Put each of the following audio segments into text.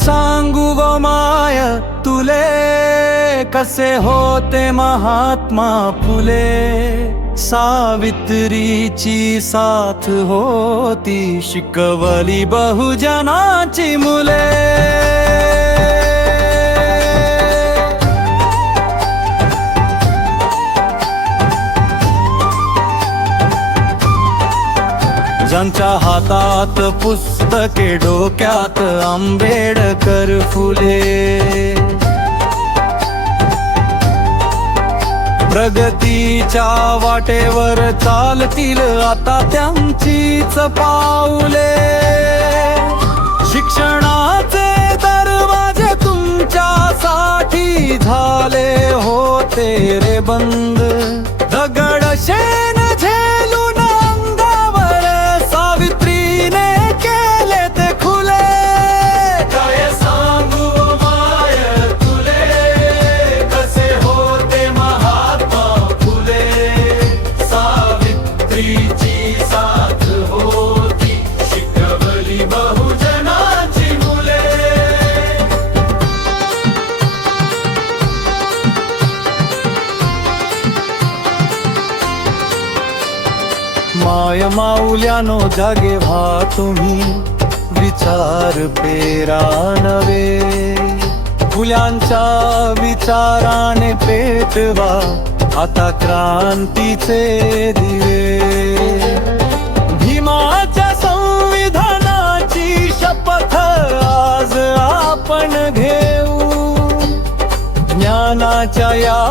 सांगू ग माय तुले, कसे होते महात्मा फुले. सावित्रीची साथ होती, शिकवली बहुजनाची मुले. ज्यांच्या हातात पुस्तके, डोक्यात आंबेडकर फुले. प्रगतीच्या वाटेवर चालतील आता त्यांचीच पाऊले. शिक्षणाचे दरवाजे तुमच्यासाठी झाले होते रे बंद. दगड शेण झेलून अंगावर सावित्रीने केले ते खुले. काय सांगू माय तुले, कसे होते महात्मा फुले. सावित्रीची साथ होती, शिकवली बहुजनाची मुले. माय माऊल्यानो जागे व्हा तुम्ही, विचार पेरा नवे. फुल्यांच्या विचाराने पेटवा आता क्रांतीचे दिवे. भीमाच्या संविधानाची शपथ आज आपण घेऊ. ज्ञानाच्या या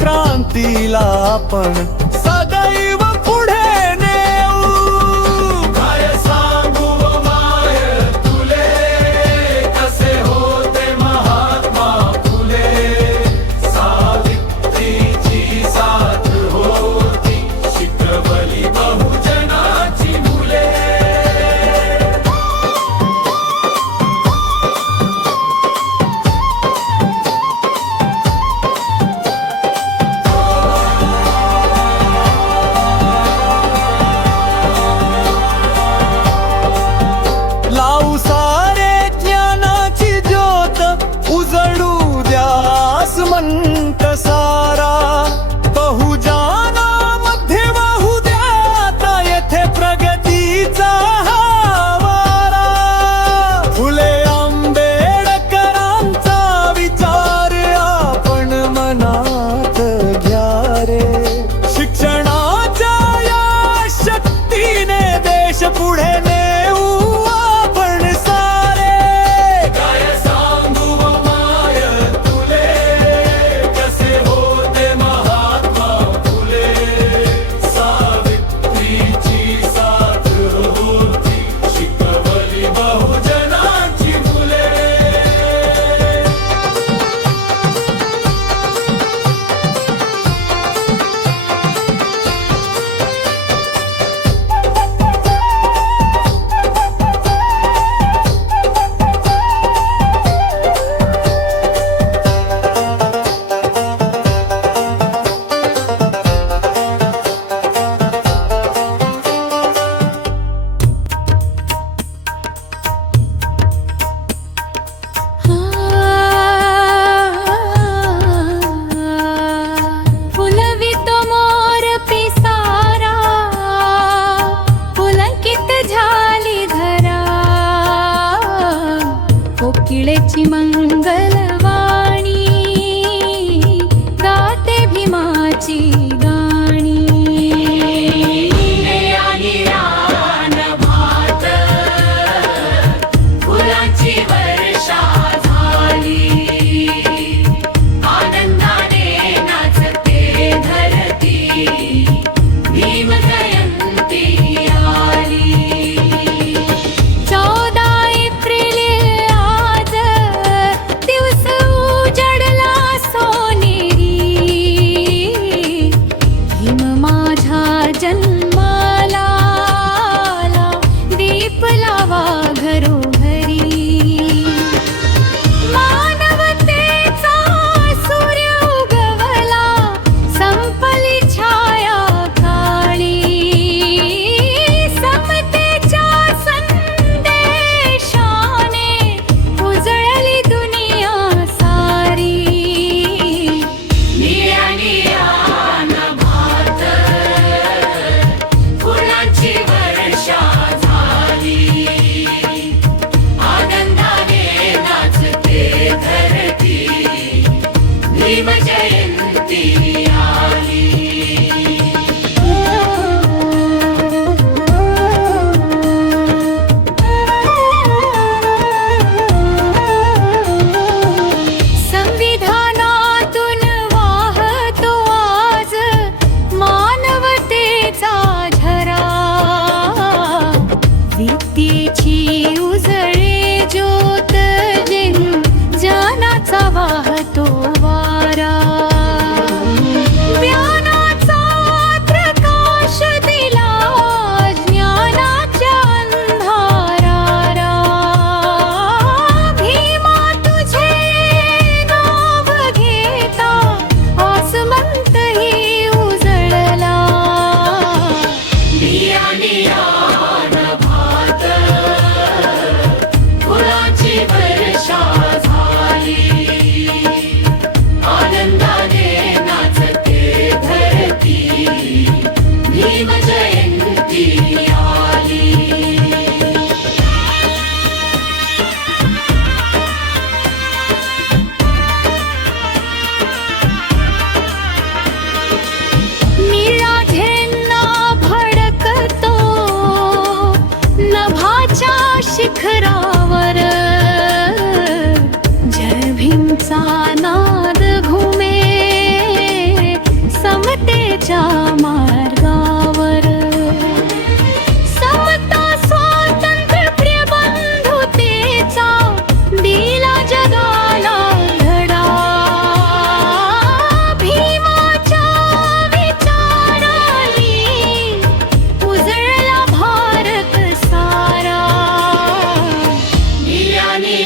क्रांतीला आपण सदैव पुढे नेऊ. काय सांगू माय तुले, कसे होते महात्मा फुले. सावित्रीची साथ होती, शिकवली बहुजनाची मुले. लावू सारे ज्ञानाची ज्योत, उजळू द्यास मंत सारा. बहुजनामध्ये वाहू द्या आता येथे प्रगतीचा हा वारा. फुले आंबेडकरांचा विचार आपण मनात घ्या रे. शिक्षणाच्या या शक्तीने देश पुढे नेऊ आपण सारे. काय सांगू माय तुले, कसे होते महात्मा फुले. सावित्रीची साथ होती, शिकवली बहुजनाची मुले. फुलवितो मोर पिसारा, पुलकित झाली धरा. कोकिळेची मंगलवाणी, गाते भीमाची गाणी. फुलांची वर्षा झाली, आनंदाने नाचते धरती. भीम जयंती आली. 14 एप्रिल आज दिवस भीम जयंती आली. संविधानातून वाहतो आज मानवतेचा झरा. विद्येची उजळे ज्योत ज्ञानाचा वाहतो वारा. ज्ञानाचा प्रकाश दिला ज्ञानाच्या अंधाराला. भीमा तुझे नाव घेता आसमंतही उजळला. बियाणे भात फुलांची वर्षा झाली. आनंदाने नाचते धरती भीम जयंती आली. निळा झेंडा फडकतो नभाच्या शिखरावर. जय भीमचा नाद घुमे समतेच्या मार्गावर. समता स्वातंत्र्य प्रिय बंधुतेचा दिला जगाला धडा. भीमाच्या विचारांनी उजळला भारत सारा. बियाणे